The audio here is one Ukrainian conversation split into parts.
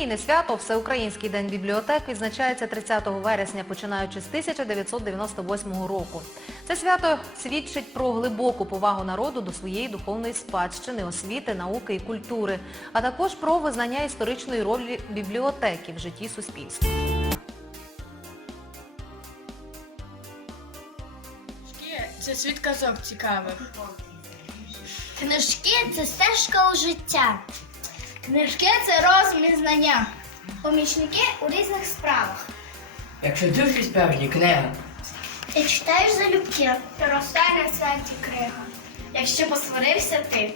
Професійне свято Всеукраїнський день бібліотек відзначається 30 вересня, починаючи з 1998 року. Це свято свідчить про глибоку повагу народу до своєї духовної спадщини, освіти, науки і культури, а також про визнання історичної ролі бібліотеки в житті суспільства. Це світ казок цікавих. Книжки це стежка у життя. Книжки це розум і знання. Помічники у різних справах. Якщо душі справжні книга, Ти читаєш залюбки. Проростай на святі крига. Якщо посварився ти,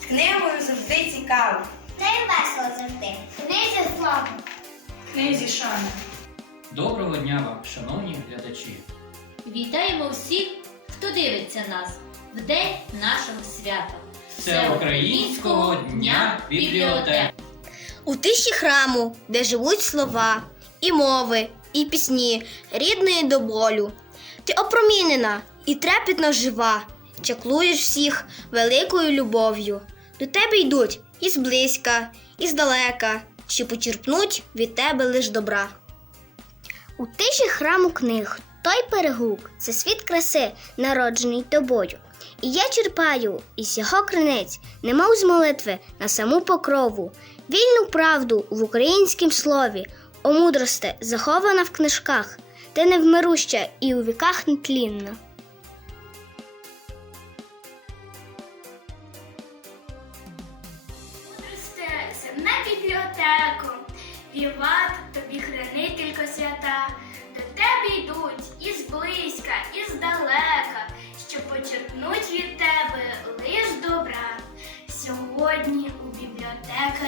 з книгою завжди цікаво. Та й весело завжди. Книзі слава. Книзі шани. Доброго дня вам, шановні глядачі! Вітаємо всіх, хто дивиться нас в день нашого свята. Всеукраїнського дня бібліотек! У тиші храму, де живуть слова, і мови, і пісні, рідної до болю. Ти опромінена і трепетно жива, чаклуєш всіх великою любов'ю. До тебе йдуть і зблизька, і здалека, що почерпнуть від тебе лиш добра. У тиші храму книг той перегук це світ краси, народжений тобою. І я черпаю із його криниць, немов з молитви на саму покрову, вільну правду в українськім слові, о мудрости, захована в книжках, ти невмируща і у віках нетлінна. Христеся на бібліотеку, віват тобі хранителько свята, до тебе йдуть і зблизька,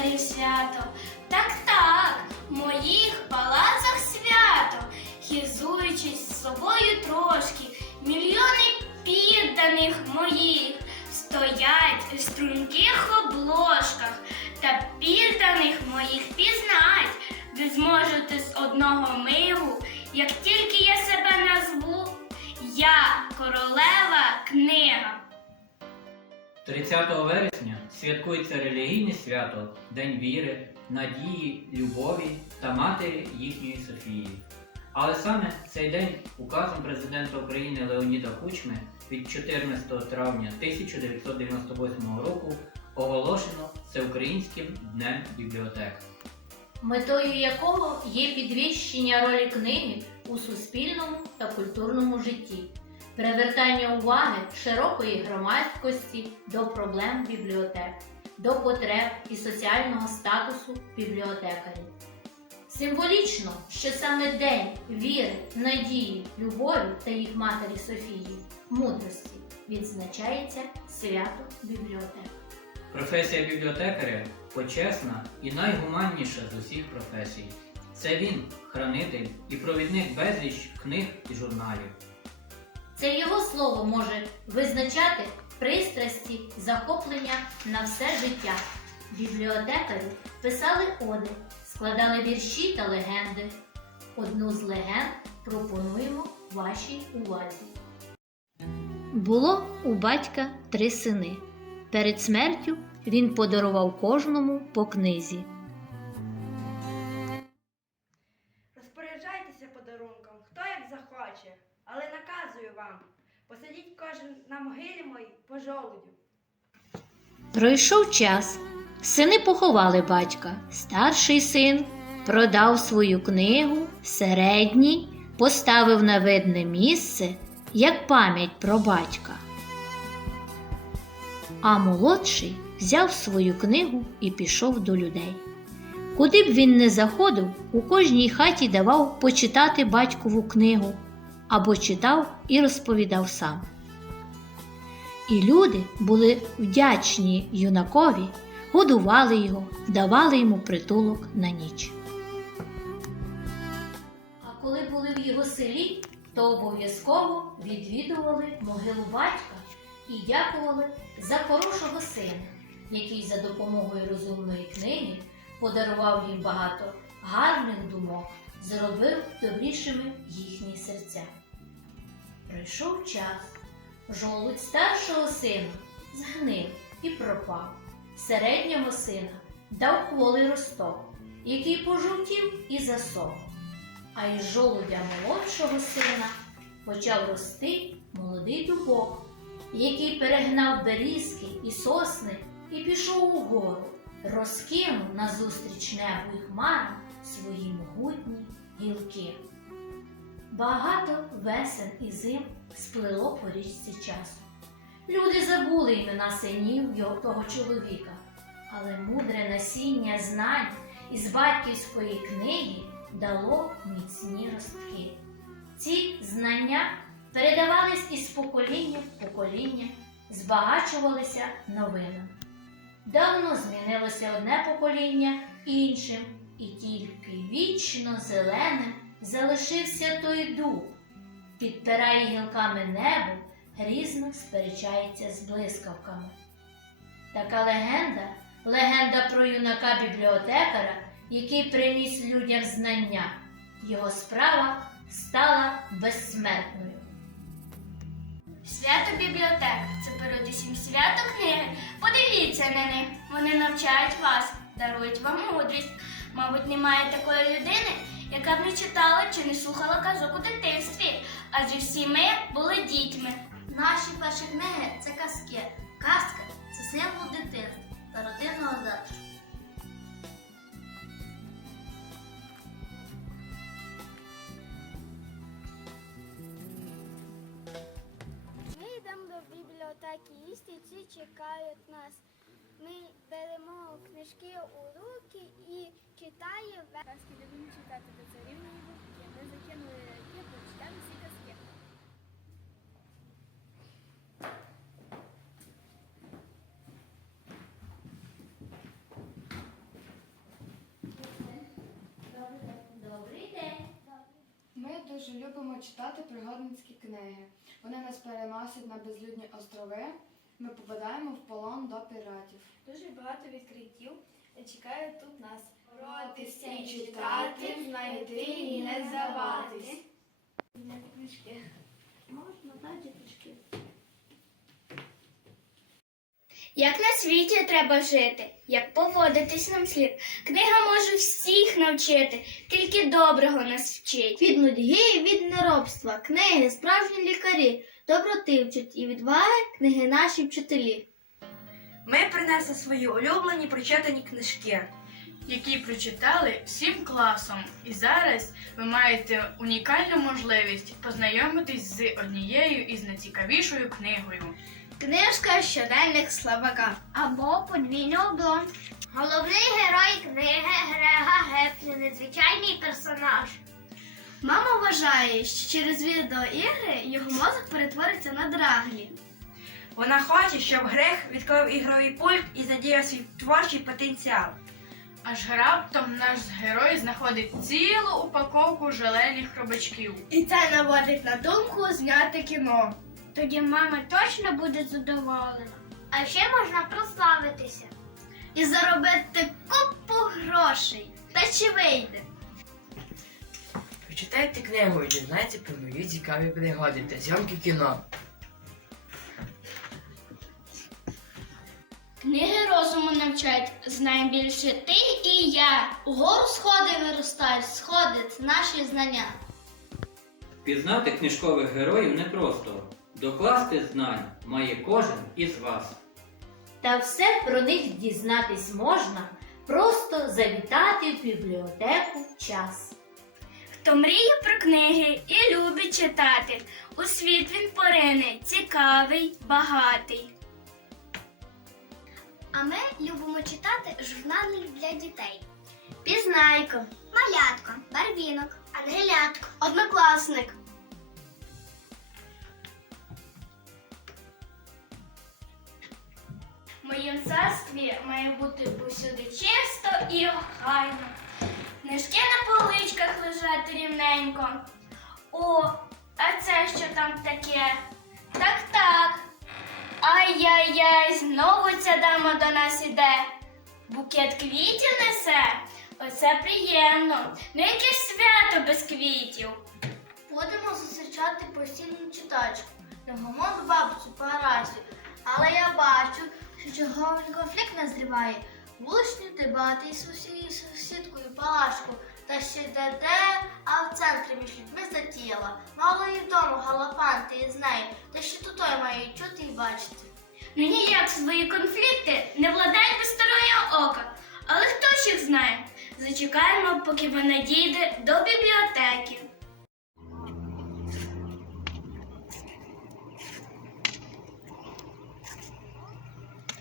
бібліотекарі свято, так так, в моїх палацах свято, хизуючись з собою трошки, мільйони підданих моїх стоять в струнких обложках та підданих моїх пізнать. Ви зможете з одного мигу, як тільки я себе назву, я королева книга. 30 вересня святкується релігійне свято День віри, надії, любові та матері їхньої Софії. Але саме цей день указом президента України Леоніда Кучми від 14 травня 1998 року оголошено Всеукраїнським днем бібліотек. метою якого є підвищення ролі книги у суспільному та культурному житті, привертання уваги широкої громадськості до проблем бібліотек, до потреб і соціального статусу бібліотекарів. Символічно, що саме День віри, надії, любові та їх матері Софії, мудрості відзначається свято бібліотек. Професія бібліотекаря почесна і найгуманніша з усіх професій. Це він, хранитель і провідник безліч книг і журналів. Це його слово може визначати пристрасті, захоплення на все життя. Бібліотекарі писали оди, складали вірші та легенди. Одну з легенд пропонуємо вашій увазі. Було у батька три сини. Перед смертю він подарував кожному по книзі. Кожен на могилі моїй по. Пройшов час. Сини поховали батька. Старший син продав свою книгу, середній поставив на видне місце як пам'ять про батька. А молодший взяв свою книгу і пішов до людей. Куди б він не заходив, у кожній хаті давав почитати батькову книгу або читав і розповідав сам. І люди були вдячні юнакові, годували його, давали йому притулок на ніч. А коли були в його селі, то обов'язково відвідували могилу батька і дякували за хорошого сина, який за допомогою розумної книги подарував їм багато гарних думок, зробив добрішими їхні серця. Пройшов час. Жолудь старшого сина згнив і пропав. Середнього сина дав кволий росток, який пожовтів і засох. А із жолудя молодшого сина почав рости молодий дубок, який перегнав берізки і сосни і пішов угору, розкинув назустріч небу й хмарам свої могутні гілки. Багато весен і зим сплило по річці часу. Люди забули імена синів його того чоловіка, але мудре насіння знань із батьківської книги дало міцні ростки. Ці знання передавались із покоління в покоління, збагачувалися новинами. Давно змінилося одне покоління іншим, і тільки вічно зеленим залишився той дуб, підпирає гілками небо, грізно сперечається з блискавками. Така легенда легенда про юнака бібліотекара, який приніс людям знання. Його справа стала безсмертною. Свято бібліотек це передусім свято книги. Подивіться на них. Вони навчають вас, дарують вам мудрість. Мабуть, немає такої людини, яка б не читала чи не слухала казок у дитинстві, адже всі ми були дітьми. Наші перші книги це казки. Казка це символ дитинства та родинного затишку. Ми йдемо до бібліотеки, їстівці чекають нас. Ми беремо книжки у руки і читаємо. Казки любимо читати до царівної бубки. Ми закинули ряки, прочитали всі казки. Добрий день. Ми дуже любимо читати пригодницькі книги. Вони нас переносять на безлюдні острови. Ми попадаємо в полон до піратів. Дуже багато відкриттів чекають тут нас. Боротися і читати, знайти і не здаватись. Книжки. Можна дати книжки. Як на світі треба жити, як поводитись нам слід. Книга може всіх навчити, тільки доброго нас вчить. Від нудьги і від неробства. Книги, справжні лікарі, доброти вчать і відваги книги наші вчителі. Ми принесли свої улюблені прочитані книжки. Які прочитали всім класом. І зараз ви маєте унікальну можливість познайомитись з однією із найцікавішою книгою. Книжка щоденник слабака. Або подвійний облом. Головний герой книги Грега Геплі, незвичайний персонаж. Мама вважає, що через відеоігри його мозок перетвориться на драглі. Вона хоче, щоб Грех відклав ігровий пульт і задіяв свій творчий потенціал. Аж раптом наш герой знаходить цілу упаковку желейних хробачків. І це наводить на думку зняти кіно. Тоді мама точно буде задоволена. А ще можна прославитися. І заробити купу грошей. Та чи вийде? Прочитайте книгу і дізнайтеся про нові цікаві пригоди та зйомки кіно. Книги розуму навчають, знає більше ти і я. Угору сходи виростають, сходи це наші знання. Пізнати книжкових героїв непросто. Докласти знань має кожен із вас. Та все про них дізнатись можна, просто завітати в бібліотеку час. Хто мріє про книги і любить читати, у світ він порине, цікавий, багатий. А ми любимо читати журнали для дітей. Пізнайко, малятко, барвінок, ангелятко, однокласник. В моєму царстві має бути усюди чисто і охайно. Книжки на поличках лежать рівненько. О, а це що там таке? Так, так. Ай-яй-яй, знову ця дама до нас іде. Букет квітів несе. Оце приємно. Ну яке свято без квітів. Будемо зустрічати постійну читачку, негомону бабцю Парасю. Але я бачу, що черговий конфлікт назріває. вуличні дебати сусі- сусідкою Палашку, та ще де де, а в центрі між людьми затіяла. Мало і вдома галапанти із нею, та ще тут той має чути і бачити. Ну ніяк свої конфлікти не владають без стороннього ока. Але хто ж їх знає? Зачекаємо, поки вона дійде до бібліотеки.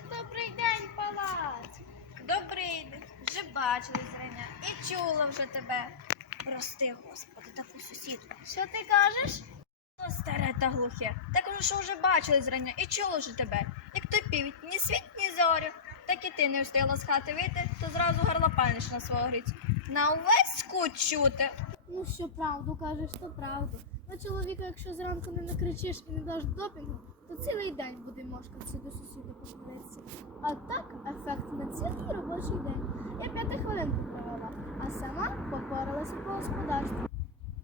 Добрий день, палац! Добрий день. Вже бачили зрення і чула вже тебе. Прости, господи, таку сусідку. Що ти кажеш? Ну, старе та глухе. Так уже що вже бачили зрення і чула вже тебе. Як той півень, ні світ, ні зорю. Так і ти не встигла з хати вийти, то зразу горлопальниш на свого грицю. На увесь скут чути. Ну, що правду кажеш, то правду. На чоловіка, якщо зранку не накричиш і не даш допінгу, то цілий день буде мошкатися до сусіда посміється. А так, ефект на цілий робочий день. Я п'яти хвилин провела, а сама попоралася по господарству.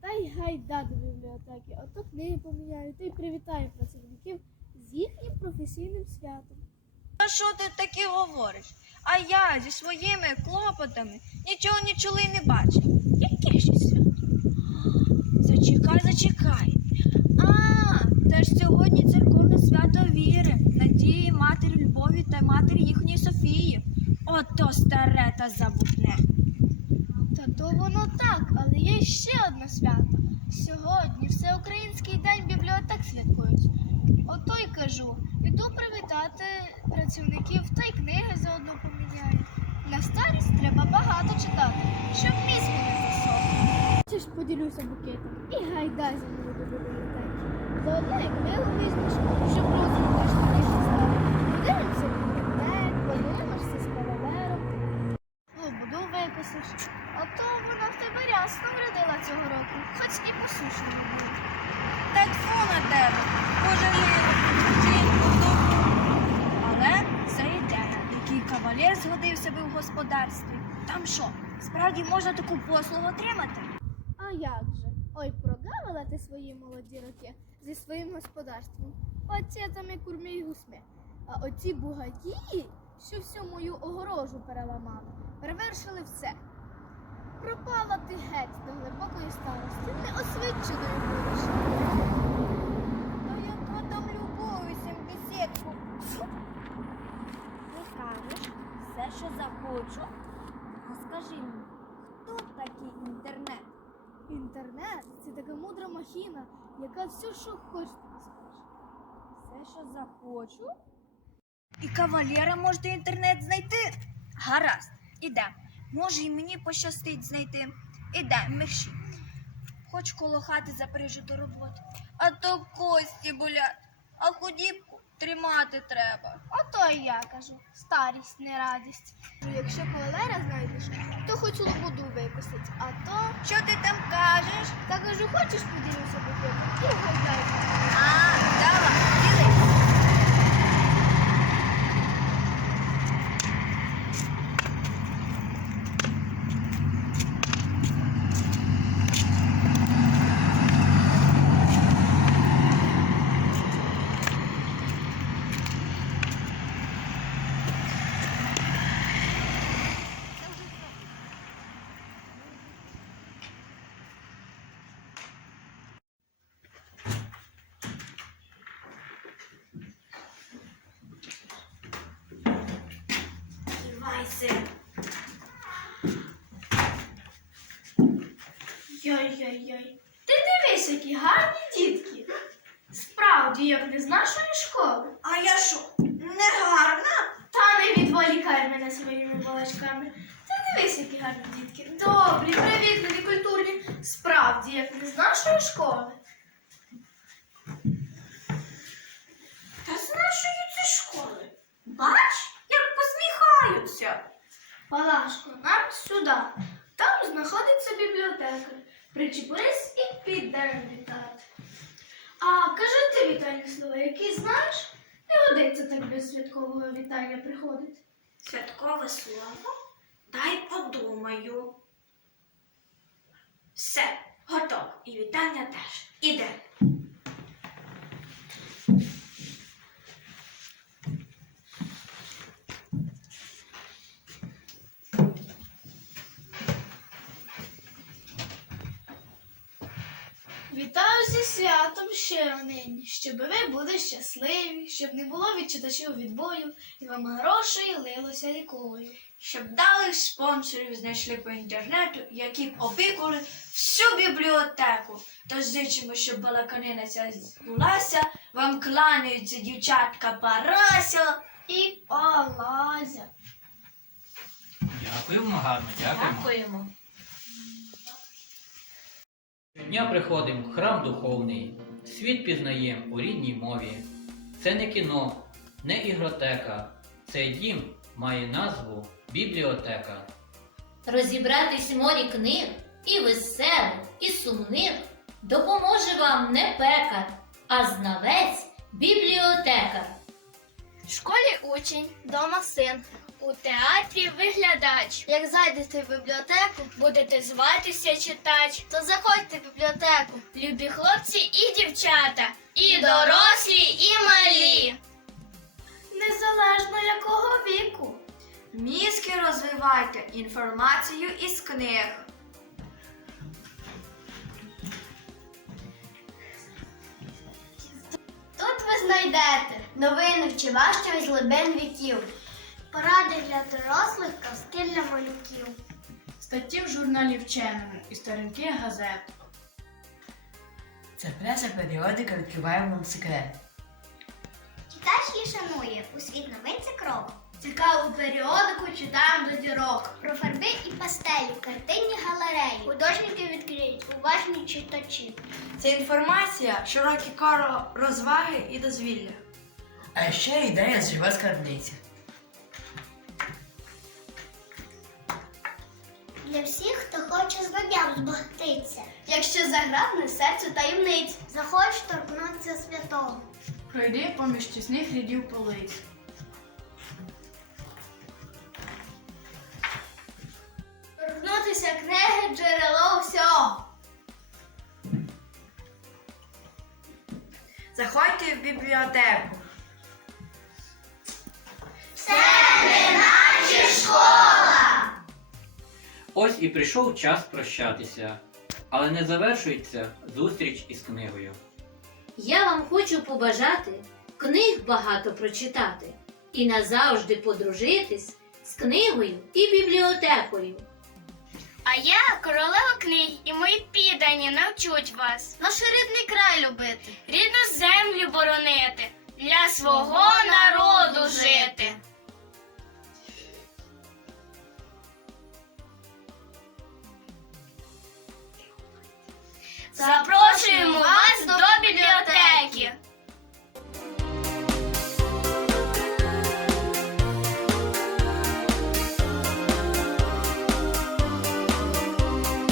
Та й гайда до бібліотеки, ото книги поміняю, та й привітаю працівників з їхнім професійним святом. А що ти таке говориш? А я зі своїми клопотами нічого не чули і не бачив. Яке ще свято? Зачекай, зачекай. А, це ж сьогодні церковне свято віри, надії, матері любові та матері їхньої Софії. Ото старе та забутне. Та то воно так, але є ще одне свято. Сьогодні Всеукраїнський день бібліотек святкують. Ото й кажу, іду привітати працівників та й книги заодно поміняю. На старість треба багато читати, щоб мізки не засохли. Чи ж поділюся букетом і гайдай за мною до бібліотеки. Заодно як мило візьмеш, щоб розум теж більше став. Подивимося в інтернет, подивимося з кавалером. Лободу А то вона в тебе рясно врядила цього року, хоч і посушена була. Та тьфу на тебе, пожаліла, жінку добру. Але це ідея, який кавалер згодився би в господарстві. Там що, справді можна таку послугу отримати? А як же? Ой, прогавила ти свої молоді роки зі своїм господарством. Оцетами курми й гусьми. А оці бугаї, що всю мою огорожу переламали, перевершили все. Пропала ти геть до глибокої старості, неосвіченою будеш. А я потім любуюся в бесідку. Ти кажеш, все, що захочу. А скажи мені, хто такий інтернет? Інтернет це така мудра махіна, яка все, що хоче, скаже. Все, що захочу. І кавалера можете інтернет знайти. Гаразд, ідем. Може, і мені пощастить знайти. Ідем, мерщі. Хоч коло хати запряжу до роботи. А то кості болять, а худібку тримати треба. Ото і я кажу, старість не радість. Якщо кавалера знайдеш, то хоч лободу викосить, а то. Що ти там кажеш? Та кажу, хочеш поділюся букетом? І гайдай. А, давай, Йой-йой-йой. Ти дивись, які гарні дітки. Справді, як не з нашої школи. А я що, не гарна? Та не відволікай мене своїми балачками. Та дивись, які гарні дітки. Добрі, привітливі, культурні. Справді, як не з нашої школи. Та з нашої це школи. Бач, як посміхаються. Палашко, нам сюди. Там знаходиться бібліотека. Причепись і підемо вітати. А кажи ти вітальні слова, які знаєш? Не годиться так без святкового вітання приходити. Святкове слово? Дай подумаю. Все, готово. І вітання теж. Іде. Вітаю зі щиро нині, щоб ви були щасливі, щоб не було від читачів відбою, і вам грошей лилося рікою. Щоб далих спонсорів знайшли по інтернету, які б опікували всю бібліотеку. Тож зичимо, щоб балаканина ця збулася, вам кланяються дівчатка Парася І Палазя. Дякуємо гарно, дякуємо. Дякуємо. Щодня приходимо в храм духовний, світ пізнаєм у рідній мові. Це не кіно, не ігротека. Цей дім має назву бібліотека. Розібратись морі книг і веселих, і сумних допоможе вам не пекар, а знавець бібліотекар. В школі учень, дома син, у театрі виглядач. Як зайдете в бібліотеку, Будете зватися читач, то заходьте в бібліотеку. любі хлопці і дівчата, і дорослі, і малі. Незалежно якого віку. Мізки розвивайте інформацію із книг. Ви знайдете новини вчиващого з глибин віків. Поради для дорослих, казки для малюків. Статті в журналі вченому і сторінки газет. Це преса періодика відкриває вам секрет. Читач її шанує, у світ новин це кров. Цікаву періодику читаємо до дірок. Про фарби і пастелі, картинні галереї. Художники відкриють, уважні читачі. Це інформація, широкі коро розваги і дозвілля. А ще ідея з жива скарбниця. Для всіх, хто хоче знанням збагатитися. Якщо заграбне серцю таємниць. Захочеш торкнутися святого. Пройди поміж тісних рядів полиць. Джерело всього. Заходьте в бібліотеку. Ось і прийшов час прощатися, але не завершується зустріч із книгою. Я вам хочу побажати книг багато прочитати і назавжди подружитись з книгою і бібліотекою. А я королева книг, і мої піддані навчуть вас Наш рідний край любити. рідну землю боронити, для свого народу жити. Запрошуємо вас